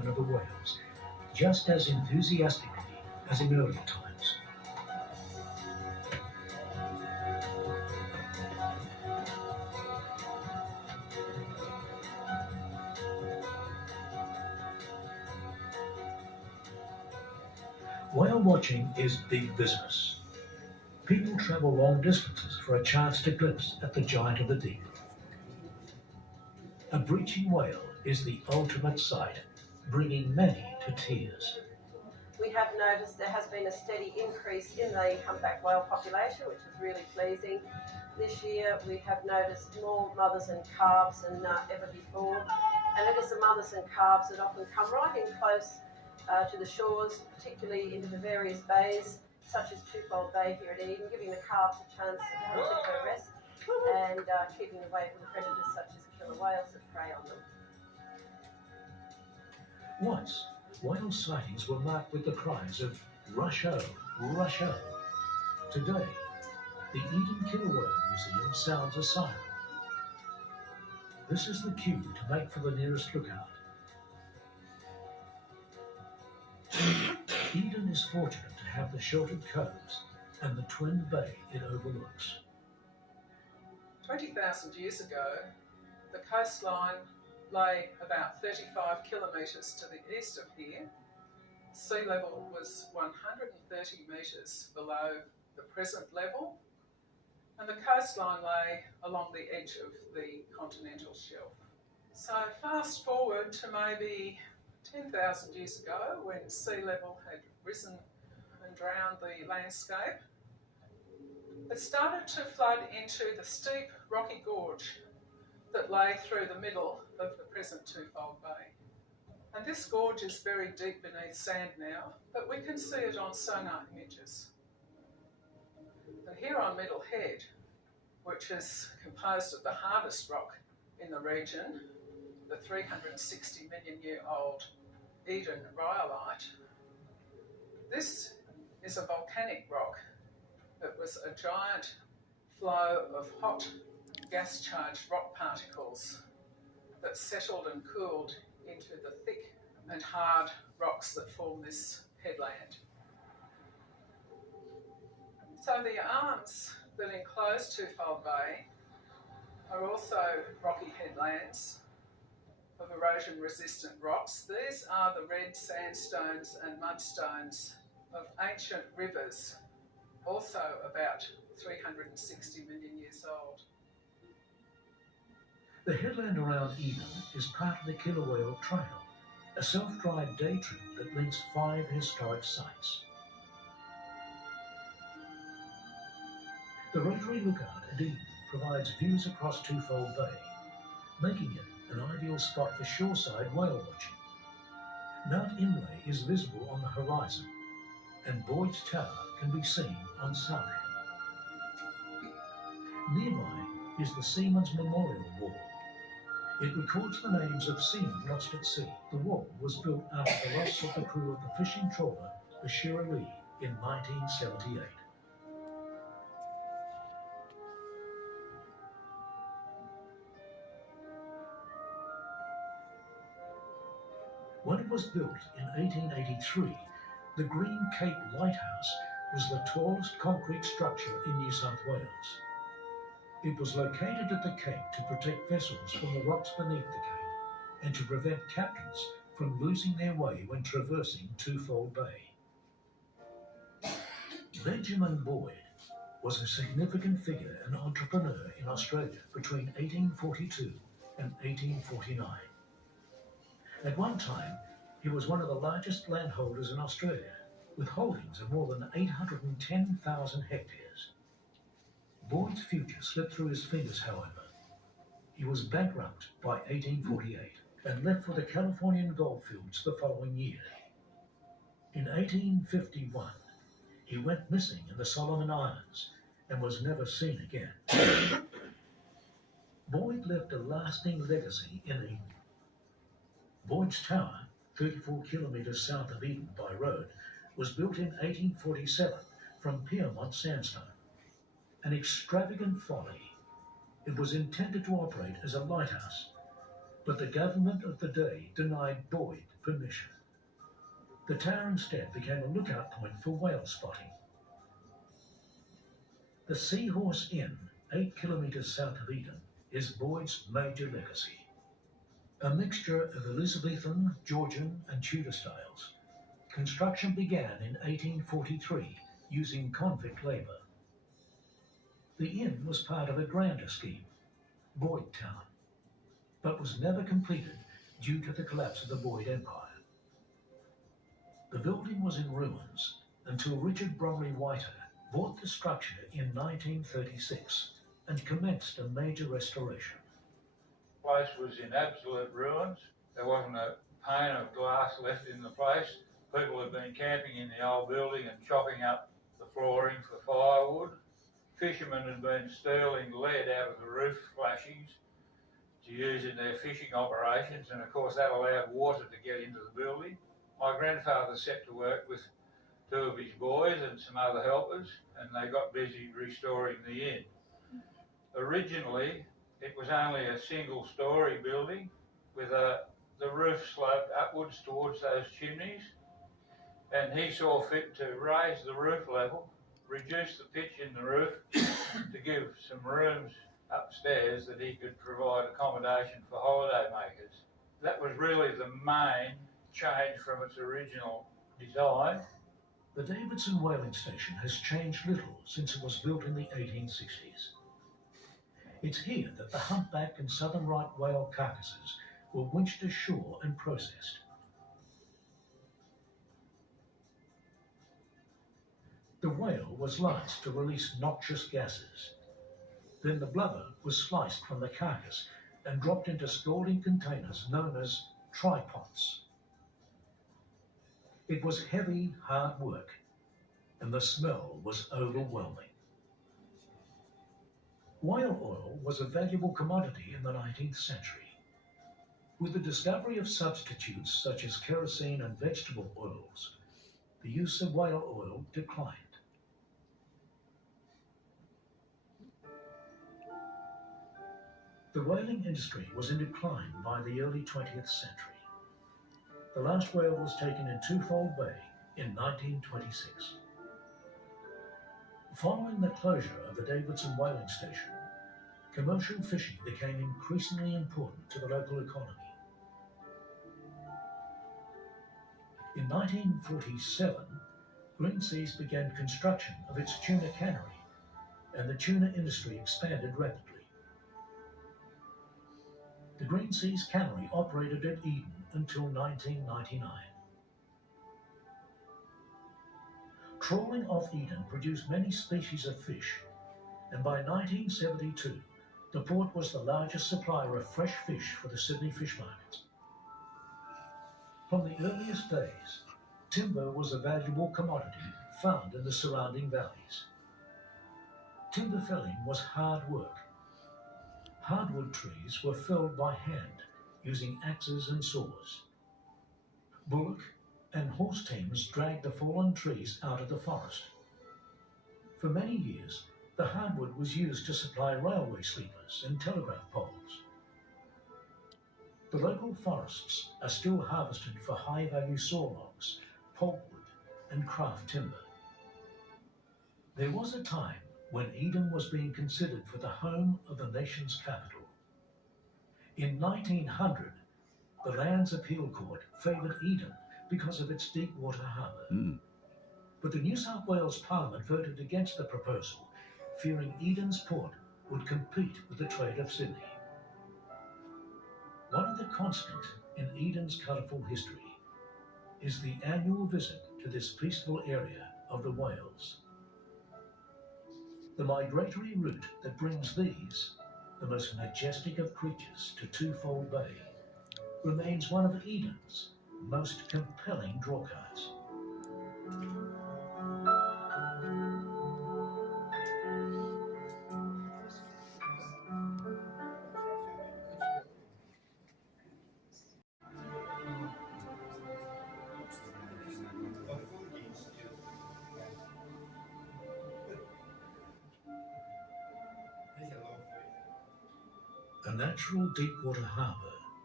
return of the whales, just as enthusiastically as in earlier times. Whale watching is big business. People travel long distances for a chance to glimpse at the giant of the deep. A breaching whale is the ultimate sight, bringing many to tears. We have noticed there has been a steady increase in the humpback whale population, which is really pleasing. This year we have noticed more mothers and calves than ever before, and it is the mothers and calves that often come right in close to the shores, particularly into the various bays, such as Twofold Bay here at Eden, giving the calves a chance to have a bit of a rest and keeping away from predators such as killer whales that prey on them. Once, whale sightings were marked with the cries of "Rush-o, rush-o." Today, the Eden Killer Whale Museum sounds a siren. This is the cue to make for the nearest lookout. Eden is fortunate to have the sheltered coves and the twin bay it overlooks. 20,000 years ago, the coastline lay about 35 kilometres to the east of here. Sea level was 130 metres below the present level, and the coastline lay along the edge of the continental shelf. So fast forward to maybe 10,000 years ago, when sea level had risen and drowned the landscape, it started to flood into the steep rocky gorge that lay through the middle of the present Twofold Bay. And this gorge is buried deep beneath sand now, but we can see it on sonar images. And here on Middle Head, which is composed of the hardest rock in the region, the 360 million year old Eden rhyolite, this is a volcanic rock. It was a giant flow of hot gas-charged rock particles that settled and cooled into the thick and hard rocks that form this headland. So the arms that enclose Twofold Bay are also rocky headlands of erosion-resistant rocks. These are the red sandstones and mudstones of ancient rivers, also about 360 million years old. The headland around Eden is part of the Killer Whale Trail, a self-drive day trip that links 5 historic sites. The Rotary Lookout at Eden provides views across Twofold Bay, making it an ideal spot for shoreside whale watching. Mount Imlay is visible on the horizon, and Boyd's Tower can be seen on Southend. Nearby is the Seamen's Memorial Wall. It records the names of seamen lost at sea. The wall was built after the loss of the crew of the fishing trawler, the Shirley, in 1978. When it was built in 1883, the Green Cape Lighthouse was the tallest concrete structure in New South Wales. It was located at the Cape to protect vessels from the rocks beneath the Cape and to prevent captains from losing their way when traversing Twofold Bay. Benjamin Boyd was a significant figure and entrepreneur in Australia between 1842 and 1849. At one time, he was one of the largest landholders in Australia, with holdings of more than 810,000 hectares. Boyd's future slipped through his fingers, however. He was bankrupt by 1848 and left for the Californian goldfields the following year. In 1851, he went missing in the Solomon Islands and was never seen again. Boyd left a lasting legacy in Eden. Boyd's Tower, 34 kilometres south of Eden by road, was built in 1847 from Pyrmont sandstone. An extravagant folly. It was intended to operate as a lighthouse, but the government of the day denied Boyd permission. The tower instead became a lookout point for whale spotting. The Seahorse Inn, 8 kilometres south of Eden, is Boyd's major legacy. A mixture of Elizabethan, Georgian and Tudor styles, construction began in 1843 using convict labour. The inn was part of a grander scheme, Boyd Town, but was never completed due to the collapse of the Boyd Empire. The building was in ruins until Richard Bromley Whiter bought the structure in 1936 and commenced a major restoration. The place was in absolute ruins. There wasn't a pane of glass left in the place. People had been camping in the old building and chopping up the flooring for firewood. Fishermen had been stealing lead out of the roof flashings to use in their fishing operations, and of course that allowed water to get into the building. My grandfather set to work with 2 of his boys and some other helpers, and they got busy restoring the inn. Originally, it was only a single-storey building with the roof sloped upwards towards those chimneys, and he saw fit to raise the roof level, reduce the pitch in the roof to give some rooms upstairs that he could provide accommodation for holiday makers. That was really the main change from its original design. The Davidson Whaling Station has changed little since it was built in the 1860s. It's here that the humpback and southern right whale carcasses were winched ashore and processed. The whale was lanced to release noxious gases. Then the blubber was sliced from the carcass and dropped into scalding containers known as tripods. It was heavy, hard work, and the smell was overwhelming. Whale oil was a valuable commodity in the 19th century. With the discovery of substitutes such as kerosene and vegetable oils, the use of whale oil declined. The whaling industry was in decline by the early 20th century. The last whale was taken in Twofold Bay in 1926. Following the closure of the Davidson Whaling Station, commercial fishing became increasingly important to the local economy. In 1947, Greenseas began construction of its tuna cannery, and the tuna industry expanded rapidly. The Greenseas cannery operated at Eden until 1999. Trawling off Eden produced many species of fish, and by 1972, the port was the largest supplier of fresh fish for the Sydney fish markets. From the earliest days, timber was a valuable commodity found in the surrounding valleys. Timber felling was hard work. Hardwood trees were felled by hand using axes and saws. Bullock and horse teams dragged the fallen trees out of the forest. For many years, the hardwood was used to supply railway sleepers and telegraph poles. The local forests are still harvested for high-value sawlogs, pulpwood, and craft timber. There was a time when Eden was being considered for the home of the nation's capital. In 1900, the Lands Appeal Court favoured Eden because of its deep water harbour. But the New South Wales Parliament voted against the proposal, fearing Eden's port would compete with the trade of Sydney. One of the constants in Eden's colourful history is the annual visit to this peaceful area of the whales. The migratory route that brings these, the most majestic of creatures, to Twofold Bay, remains one of Eden's most compelling drawcards. A natural deep water harbour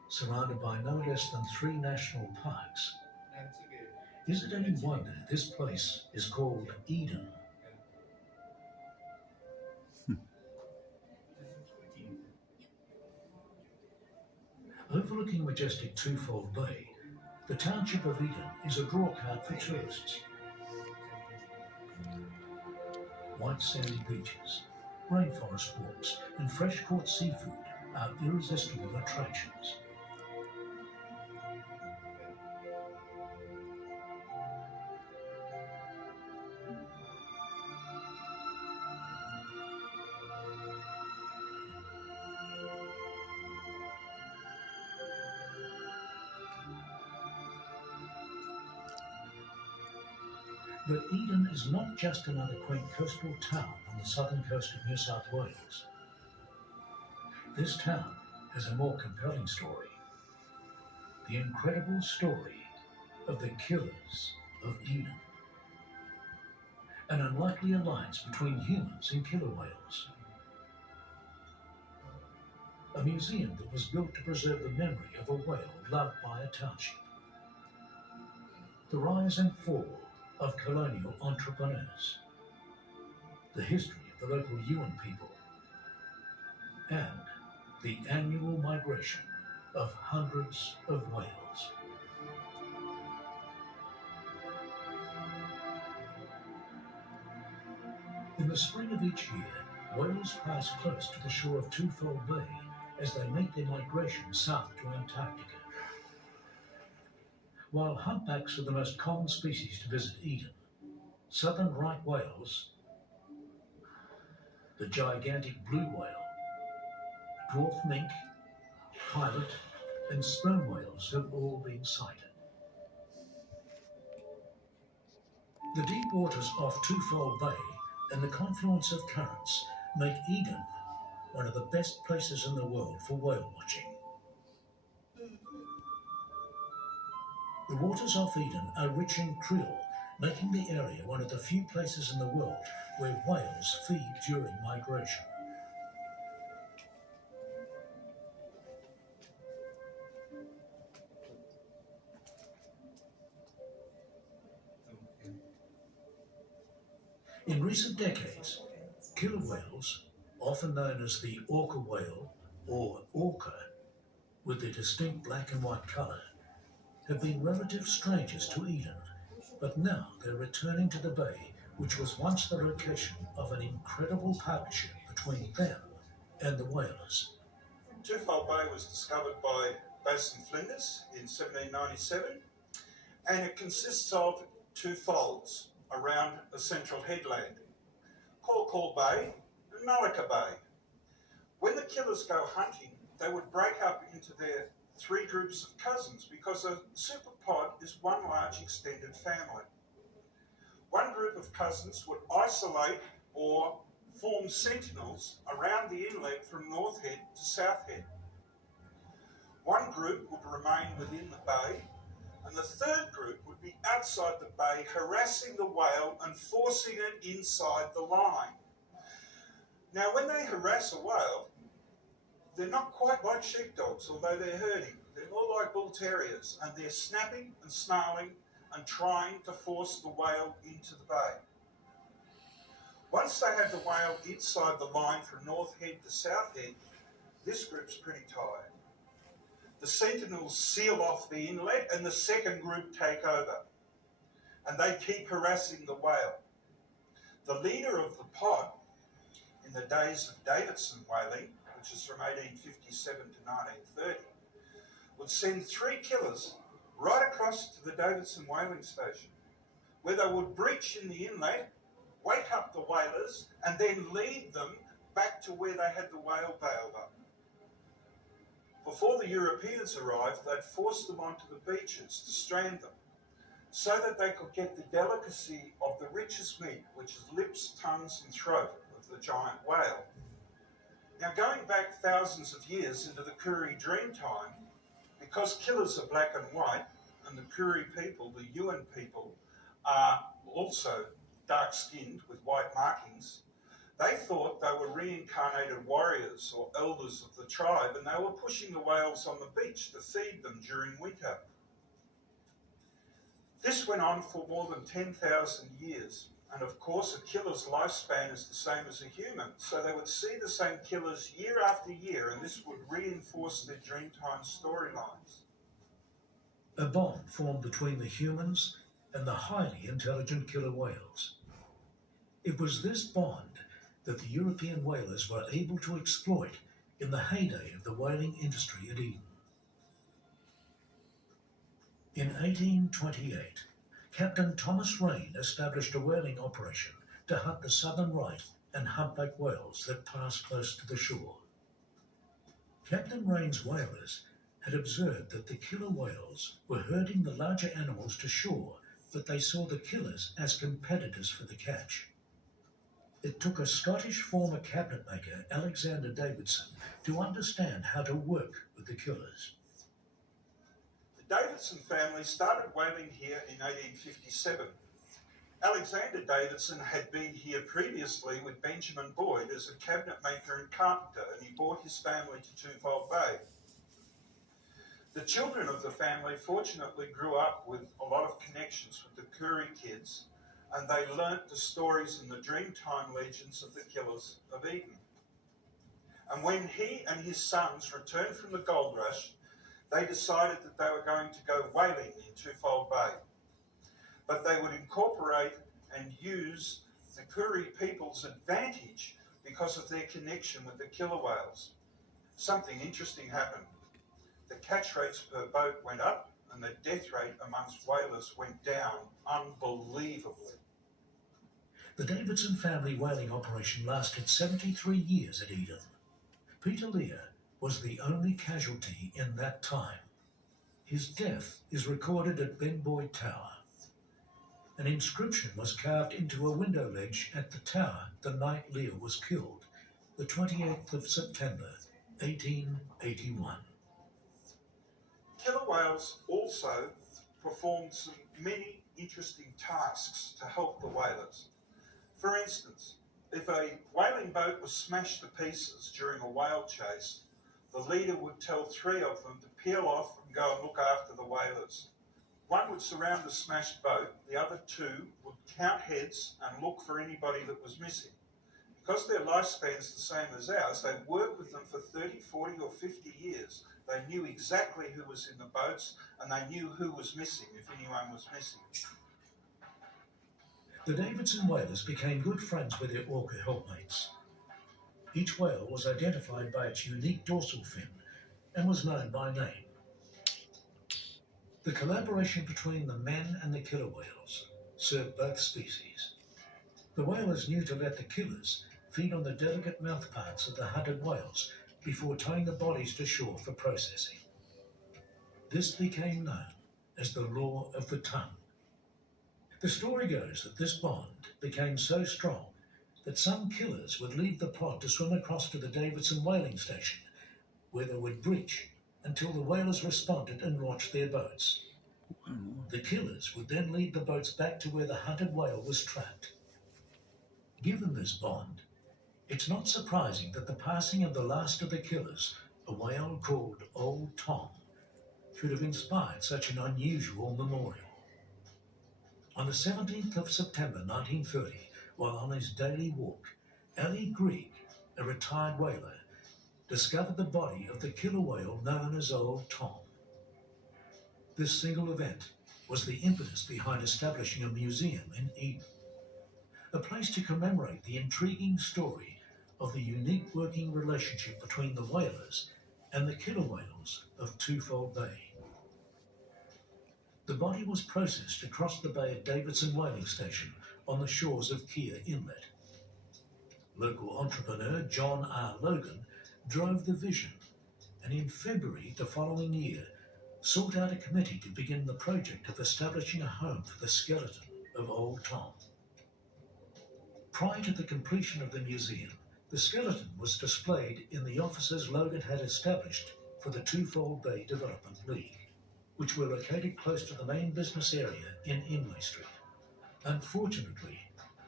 surrounded by no less than 3 national parks. Is it any wonder this place is called Eden? Overlooking majestic Twofold Bay, the township of Eden is a drawcard for tourists. White sandy beaches, rainforest walks and fresh caught seafood are irresistible attractions. But Eden is not just another quaint coastal town on the southern coast of New South Wales. This town has a more compelling story. The incredible story of the Killers of Eden. An unlikely alliance between humans and killer whales. A museum that was built to preserve the memory of a whale loved by a township. The rise and fall of colonial entrepreneurs, the history of the local Yuin people, and the annual migration of hundreds of whales. In the spring of each year, whales pass close to the shore of Twofold Bay as they make their migration south to Antarctica. While humpbacks are the most common species to visit Eden, southern right whales, the gigantic blue whale, dwarf mink, pilot, and sperm whales have all been sighted. The deep waters off Twofold Bay and the confluence of currents make Eden one of the best places in the world for whale watching. The waters off Eden are rich in krill, making the area one of the few places in the world where whales feed during migration. In recent decades, killer whales, often known as the orca whale or orca, with their distinct black and white colour, have been relative strangers to Eden, but now they're returning to the bay, which was once the location of an incredible partnership between them and the whalers. Twofold Bay was discovered by Basin Flinders in 1797, and it consists of 2 folds around a central headland, Call Bay and Malacca Bay. When the killers go hunting, they would break up into their 3 groups of cousins because a superpod is one large extended family. One group of cousins would isolate or form sentinels around the inlet from North Head to South Head. One group would remain within the bay, and the 3rd group would be outside the bay harassing the whale and forcing it inside the line. Now when they harass a whale, they're not quite like sheepdogs, although they're herding. They're more like bull terriers, and they're snapping and snarling and trying to force the whale into the bay. Once they have the whale inside the line from North Head to South Head, this group's pretty tired. The sentinels seal off the inlet and the 2nd group take over, and they keep harassing the whale. The leader of the pod, in the days of Davidson whaling, which is from 1857 to 1930, would send 3 killers right across to the Davidson whaling station, where they would breach in the inlet, wake up the whalers, and then lead them back to where they had the whale bailed up. Before the Europeans arrived, they'd force them onto the beaches to strand them, so that they could get the delicacy of the richest meat, which is lips, tongues and throat of the giant whale. Now, going back thousands of years into the Koori Dreamtime, because killers are black and white, and the Koori people, the Yuin people, are also dark-skinned with white markings, They thought they were reincarnated warriors or elders of the tribe, and they were pushing the whales on the beach to feed them during winter. This went on for more than 10,000 years, and of course a killer's lifespan is the same as a human, so they would see the same killers year after year, and this would reinforce their Dreamtime storylines. A bond formed between the humans and the highly intelligent killer whales. It was this bond that the European whalers were able to exploit in the heyday of the whaling industry at Eden. In 1828, Captain Thomas Rain established a whaling operation to hunt the southern right and humpback whales that passed close to the shore. Captain Rain's whalers had observed that the killer whales were herding the larger animals to shore, but they saw the killers as competitors for the catch. It took a Scottish former cabinet maker, Alexander Davidson, to understand how to work with the killers. The Davidson family started whaling here in 1857. Alexander Davidson had been here previously with Benjamin Boyd as a cabinet maker and carpenter, and he brought his family to Twofold Bay. The children of the family fortunately grew up with a lot of connections with the Koori kids, and they learnt the stories and the Dreamtime legends of the killers of Eden. And when he and his sons returned from the gold rush, they decided that they were going to go whaling in Twofold Bay. But they would incorporate and use the Koori people's advantage because of their connection with the killer whales. Something interesting happened. The catch rates per boat went up and the death rate amongst whalers went down unbelievably. The Davidson family whaling operation lasted 73 years at Eden. Peter Lear was the only casualty in that time. His death is recorded at Ben Boyd Tower. An inscription was carved into a window ledge at the tower the night Lear was killed, the 28th of September, 1881. Killer whales also performed many interesting tasks to help the whalers. For instance, if a whaling boat was smashed to pieces during a whale chase, the leader would tell 3 of them to peel off and go and look after the whalers. One would surround the smashed boat, the other 2 would count heads and look for anybody that was missing. Because their lifespan's the same as ours, they worked with them for 30, 40 or 50 years. They knew exactly who was in the boats, and they knew who was missing, if anyone was missing. The Davidson whalers became good friends with their orca helpmates. Each whale was identified by its unique dorsal fin and was known by name. The collaboration between the men and the killer whales served both species. The whalers knew to let the killers feed on the delicate mouthparts of the hunted whales before towing the bodies to shore for processing. This became known as the law of the tongue. The story goes that this bond became so strong that some killers would leave the pod to swim across to the Davidson whaling station, where they would breach until the whalers responded and launched their boats. The killers would then lead the boats back to where the hunted whale was trapped. Given this bond, it's not surprising that the passing of the last of the killers, a whale called Old Tom, should have inspired such an unusual memorial. On the 17th of September 1930, while on his daily walk, Ali Grieg, a retired whaler, discovered the body of the killer whale known as Old Tom. This single event was the impetus behind establishing a museum in Eden, a place to commemorate the intriguing story of the unique working relationship between the whalers and the killer whales of Twofold Bay. The body was processed across the bay at Davidson Whaling Station on the shores of Keir Inlet. Local entrepreneur John R. Logan drove the vision, and in February the following year sought out a committee to begin the project of establishing a home for the skeleton of Old Tom. Prior to the completion of the museum, the skeleton was displayed in the offices Logan had established for the Twofold Bay Development League, which were located close to the main business area in Imlay Street. Unfortunately,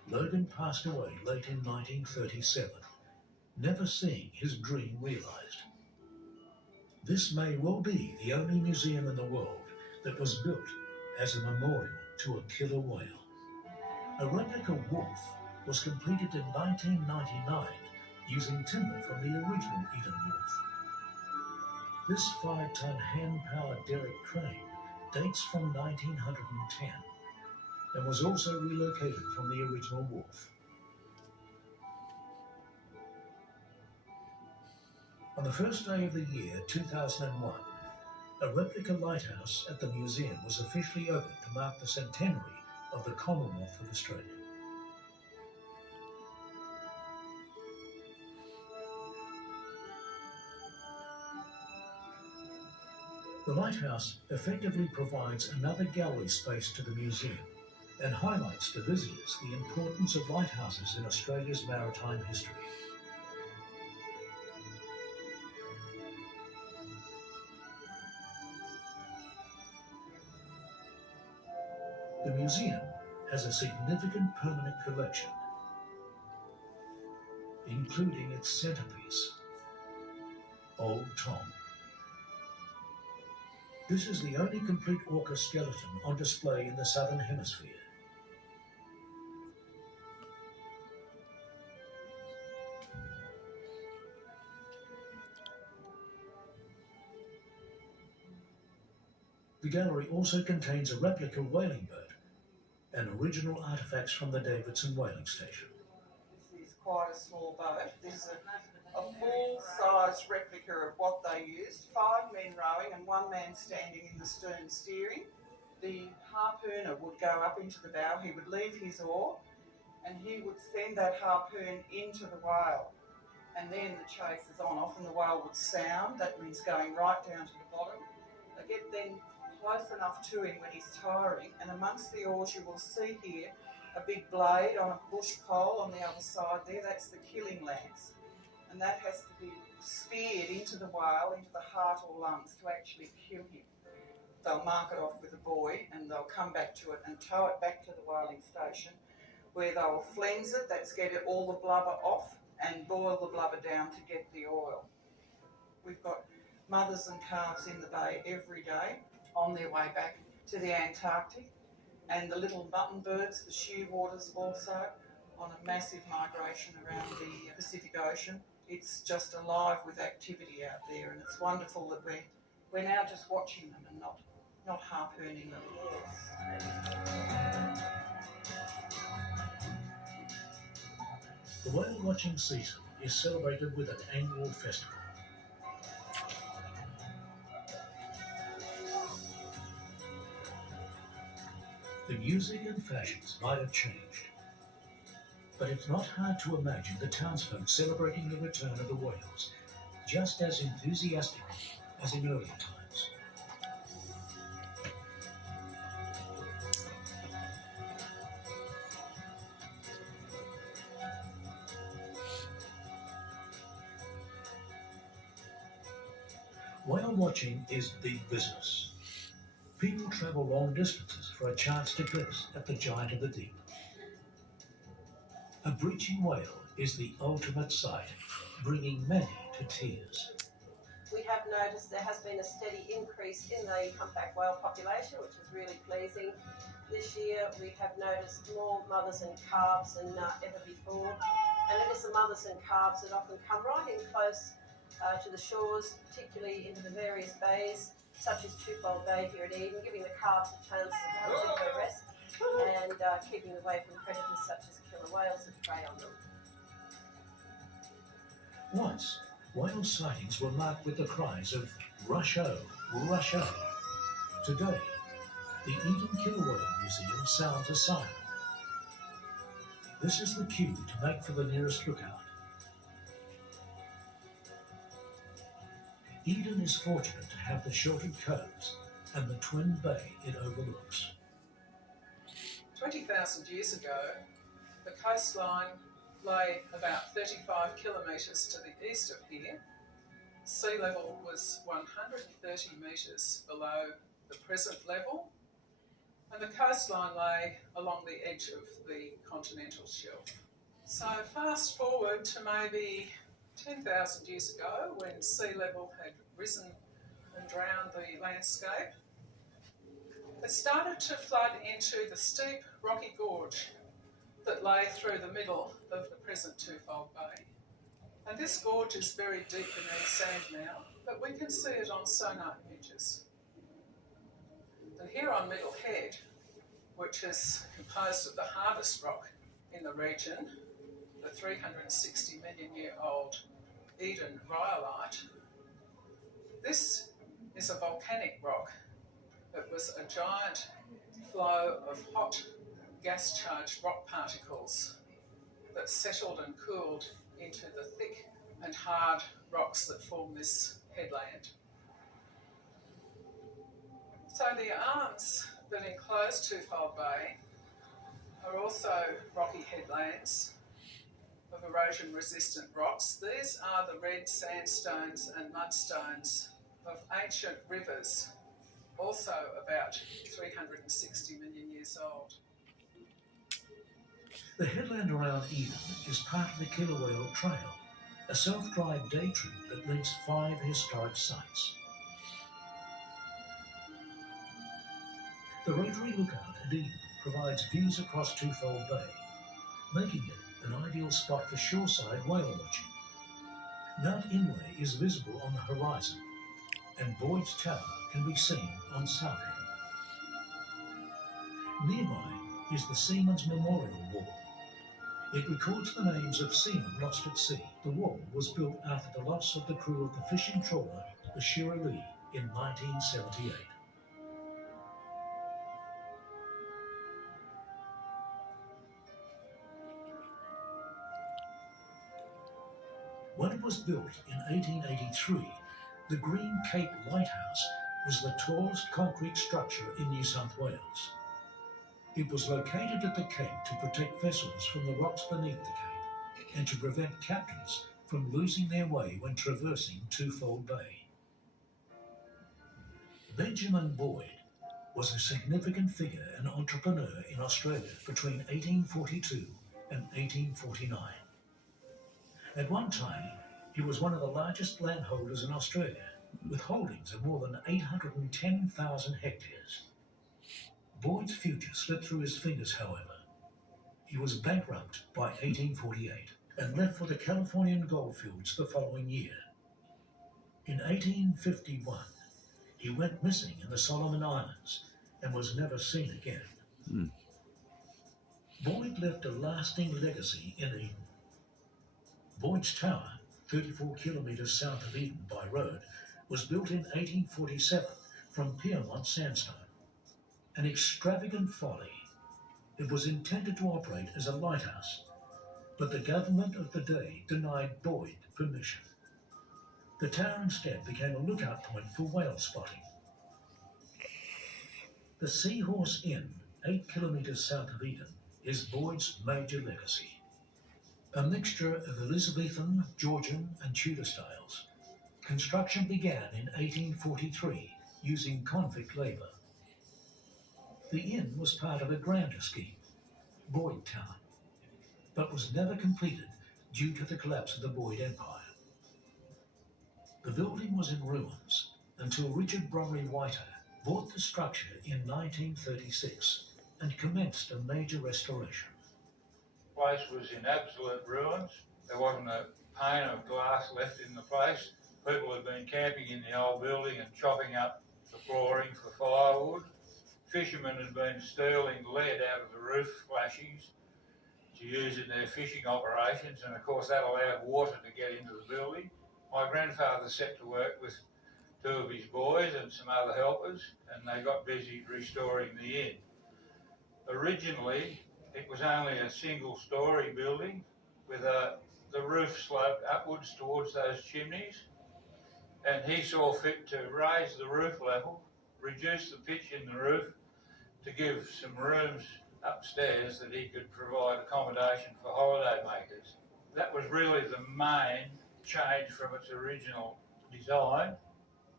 Logan passed away late in 1937, never seeing his dream realised. This may well be the only museum in the world that was built as a memorial to a killer whale. A replica wharf was completed in 1999 using timber from the original Eden Wharf. This 5-ton hand-powered derrick crane dates from 1910 and was also relocated from the original wharf. On the first day of the year 2001, a replica lighthouse at the museum was officially opened to mark the centenary of the Commonwealth of Australia. The lighthouse effectively provides another gallery space to the museum and highlights to visitors the importance of lighthouses in Australia's maritime history. The museum has a significant permanent collection, including its centerpiece, Old Tom. This is the only complete orca skeleton on display in the Southern Hemisphere. The gallery also contains a replica whaling boat and original artefacts from the Davidson whaling station. This is quite a small boat. This is a full-size replica of what they used. 5 men rowing and 1 man standing in the stern steering. The harpooner would go up into the bow, he would leave his oar and he would send that harpoon into the whale. And then the chase is on. Often the whale would sound, that means going right down to the bottom. They get then close enough to him when he's tiring, and amongst the oars you will see here a big blade on a bush pole on the other side there. That's the killing lance, and that has to be speared into the whale, into the heart or lungs to actually kill him. They'll mark it off with a buoy and they'll come back to it and tow it back to the whaling station where they'll flens it, that's get all the blubber off, and boil the blubber down to get the oil. We've got mothers and calves in the bay every day on their way back to the Antarctic, and the little mutton birds, the shearwaters also, on a massive migration around the Pacific Ocean. It's just alive with activity out there, and it's wonderful that we're now just watching them and not harpooning them. The whale watching season is celebrated with an annual festival. The music and fashions might have changed, but it's not hard to imagine the townsfolk celebrating the return of the whales just as enthusiastically as in earlier times. Whale watching is big business. People travel long distances for a chance to glimpse at the giant of the deep. A breaching whale is the ultimate sight, bringing many to tears. We have noticed there has been a steady increase in the humpback whale population, which is really pleasing. This year we have noticed more mothers and calves than ever before. And it is the mothers and calves that often come right in close to the shores, particularly into the various bays, such as Twofold Bay here at Eden, giving the calves a chance to have a bit of a rest and keeping away from predators such as killer whales that prey on them. Once, whale sightings were marked with the cries of "Rush-o, rush-o." Today, the Eden Killer Whale Museum sounds a siren. This is the cue to make for the nearest lookout. Eden is fortunate to have the sheltered coves and the twin bay it overlooks. 20,000 years ago, the coastline lay about 35 kilometres to the east of here. Sea level was 130 metres below the present level, and the coastline lay along the edge of the continental shelf. So fast forward to maybe 10,000 years ago, when sea level had risen and drowned the landscape, it started to flood into the steep rocky gorge that lay through the middle of the present Twofold Bay. And this gorge is buried deep beneath sand now, but we can see it on sonar images. And here on Middle Head, which is composed of the hardest rock in the region, the 360 million year old Eden rhyolite, this is a volcanic rock. It was a giant flow of hot gas-charged rock particles that settled and cooled into the thick and hard rocks that form this headland. So the arms that enclose Twofold Bay are also rocky headlands of erosion-resistant rocks. These are the red sandstones and mudstones of ancient rivers, also about 360 million years old. The headland around Eden is part of the Killer Whale Trail, a self-drive day trip that links 5 historic sites. The Rotary Lookout at Eden provides views across Twofold Bay, making it an ideal spot for shoreside whale watching. Mount Inouye is visible on the horizon, and Boyd's Tower can be seen on South End. Nearby is the Seamen's Memorial Wall. It records the names of seamen lost at sea. The wall was built after the loss of the crew of the fishing trawler, the Shira Lee, in 1978. When it was built in 1883, the Green Cape Lighthouse was the tallest concrete structure in New South Wales. It was located at the cape to protect vessels from the rocks beneath the cape and to prevent captains from losing their way when traversing Twofold Bay. Benjamin Boyd was a significant figure and entrepreneur in Australia between 1842 and 1849. At one time, he was one of the largest landholders in Australia, with holdings of more than 810,000 hectares. Boyd's future slipped through his fingers, however. He was bankrupt by 1848 and left for the Californian goldfields the following year. In 1851, he went missing in the Solomon Islands and was never seen again. Boyd left a lasting legacy in Eden. Boyd's Tower, 34 kilometres south of Eden by road, was built in 1847 from Pyrmont sandstone. An extravagant folly. It was intended to operate as a lighthouse, but the government of the day denied Boyd permission. The tower instead became a lookout point for whale spotting. The Seahorse Inn, 8 kilometres south of Eden, is Boyd's major legacy. A mixture of Elizabethan, Georgian and Tudor styles. Construction began in 1843 using convict labour. The inn was part of a grander scheme, Boyd Town, but was never completed due to the collapse of the Boyd Empire. The building was in ruins until Richard Bromley Whiter bought the structure in 1936 and commenced a major restoration. The place was in absolute ruins. There wasn't a pane of glass left in the place. People had been camping in the old building and chopping up the flooring for firewood. Fishermen had been stealing lead out of the roof flashings to use in their fishing operations, and of course that allowed water to get into the building. My grandfather set to work with 2 of his boys and some other helpers, and they got busy restoring the inn. Originally, it was only a single-storey building with the roof sloped upwards towards those chimneys, and he saw fit to raise the roof level, reduce the pitch in the roof to give some rooms upstairs that he could provide accommodation for holiday makers. That was really the main change from its original design.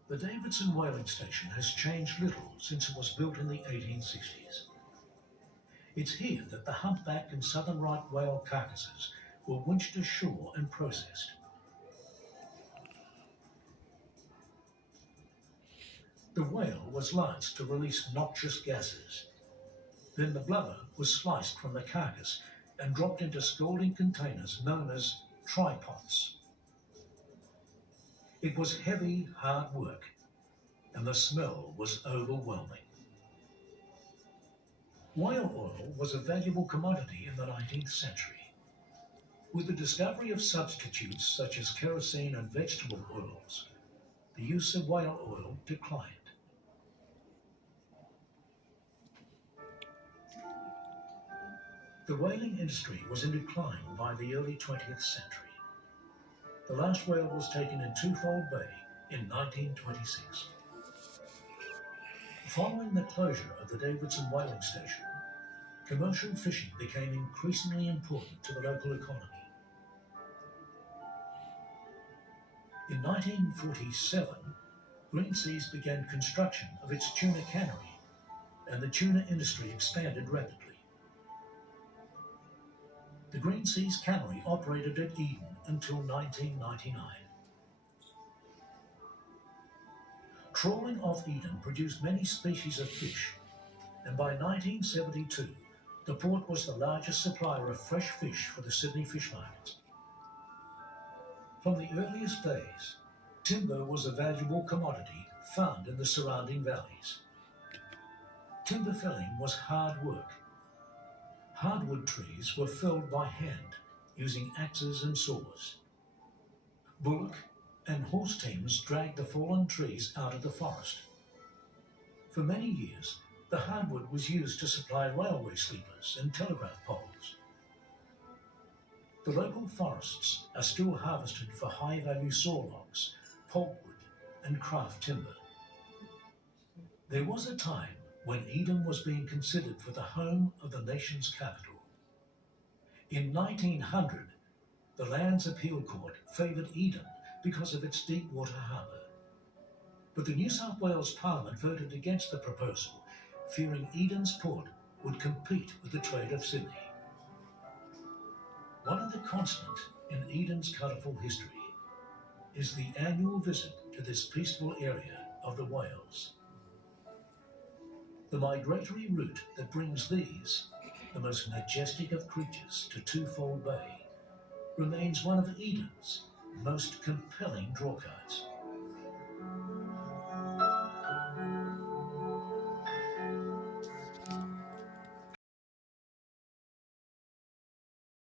The Davidson Whaling Station has changed little since it was built in the 1860s. It's here that the humpback and southern right whale carcasses were winched ashore and processed. The whale was lanced to release noxious gases. Then the blubber was sliced from the carcass and dropped into scalding containers known as tripods. It was heavy, hard work, and the smell was overwhelming. Whale oil was a valuable commodity in the 19th century. With the discovery of substitutes such as kerosene and vegetable oils, the use of whale oil declined. The whaling industry was in decline by the early 20th century. The last whale was taken in Twofold Bay in 1926. Following the closure of the Davidson Whaling Station, commercial fishing became increasingly important to the local economy. In 1947, Green Seas began construction of its tuna cannery, and the tuna industry expanded rapidly. The Green Seas cannery operated at Eden until 1999. Trawling off Eden produced many species of fish, and by 1972, the port was the largest supplier of fresh fish for the Sydney fish market. From the earliest days, timber was a valuable commodity found in the surrounding valleys. Timber felling was hard work. Hardwood trees were felled by hand using axes and saws. Bullock and horse teams dragged the fallen trees out of the forest. For many years, the hardwood was used to supply railway sleepers and telegraph poles. The local forests are still harvested for high-value sawlogs, pulpwood, and craft timber. There was a time when Eden was being considered for the home of the nation's capital. In 1900, the Lands Appeal Court favoured Eden because of its deep water harbour. But the New South Wales Parliament voted against the proposal, fearing Eden's port would compete with the trade of Sydney. One of the constants in Eden's colourful history is the annual visit to this peaceful area of the whales. The migratory route that brings these, the most majestic of creatures, to Twofold Bay remains one of Eden's most compelling drawcards.